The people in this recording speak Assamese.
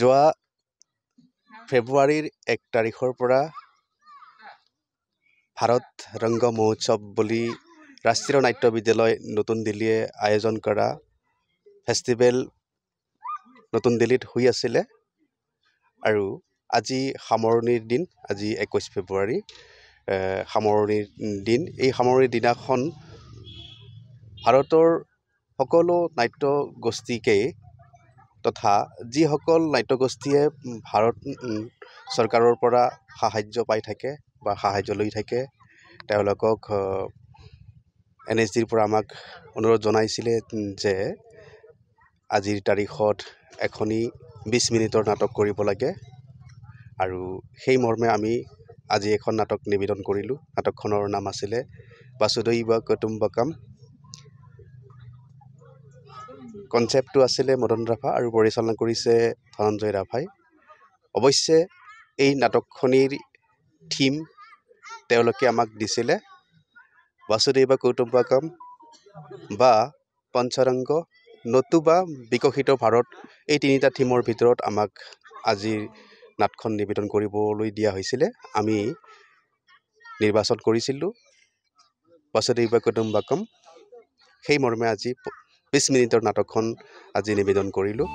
যোৱা ফেব্ৰুৱাৰীৰ 1 তাৰিখৰ পৰা ভাৰত ৰংগ মহোৎসৱ বুলি ৰাষ্ট্ৰীয় নাট্য বিদ্যালয় নতুন দিল্লীয়ে আয়োজন কৰা ফেষ্টিভেল নতুন দিল্লীত হৈ আছিলে আৰু আজি সামৰণিৰ দিন আজি 21 ফেব্ৰুৱাৰী সামৰণিৰ দিন এই সামৰণিৰ দিনাখন ভাৰতৰ সকলো নাট্য গোষ্ঠীকে তথা যিসকল নাট্যগোষ্ঠীয়ে ভাৰত চৰকাৰৰ পৰা সাহায্য পাই থাকে বা সাহায্য লৈ থাকে তেওঁলোকক NSDৰ পৰা আমাক অনুৰোধ জনাইছিলে যে আজিৰ তাৰিখত এখনি 20 মিনিটৰ নাটক কৰিব লাগে আৰু সেই মৰ্মে আমি আজি এখন নাটক নিবেদন কৰিলোঁ নাটকখনৰ নাম আছিলে বাসুদৈৱ কুটুম্বকম কনসেপ্টটো আছিলে মদন ৰাভা আৰু পৰিচালনা কৰিছে ধনঞ্জয় ৰাভাই অৱশ্যে এই নাটকখনিৰ থিম তেওঁলোকে আমাক দিছিলে বাসুদৈৱ কুটুম্বকম বা পঞ্চৰংগ নতুবা বিকশিত ভাৰত এই তিনিটা থিমৰ ভিতৰত আমাক আজিৰ নাটখন নিবেদন কৰিবলৈ দিয়া হৈছিলে আমি নিৰ্বাচন কৰিছিলোঁ বাসুদৈৱ কুটুম্বকম সেই মৰ্মে আজি 20 মিনিটৰ নাটকখন আজি নিবেদন কৰিলোঁ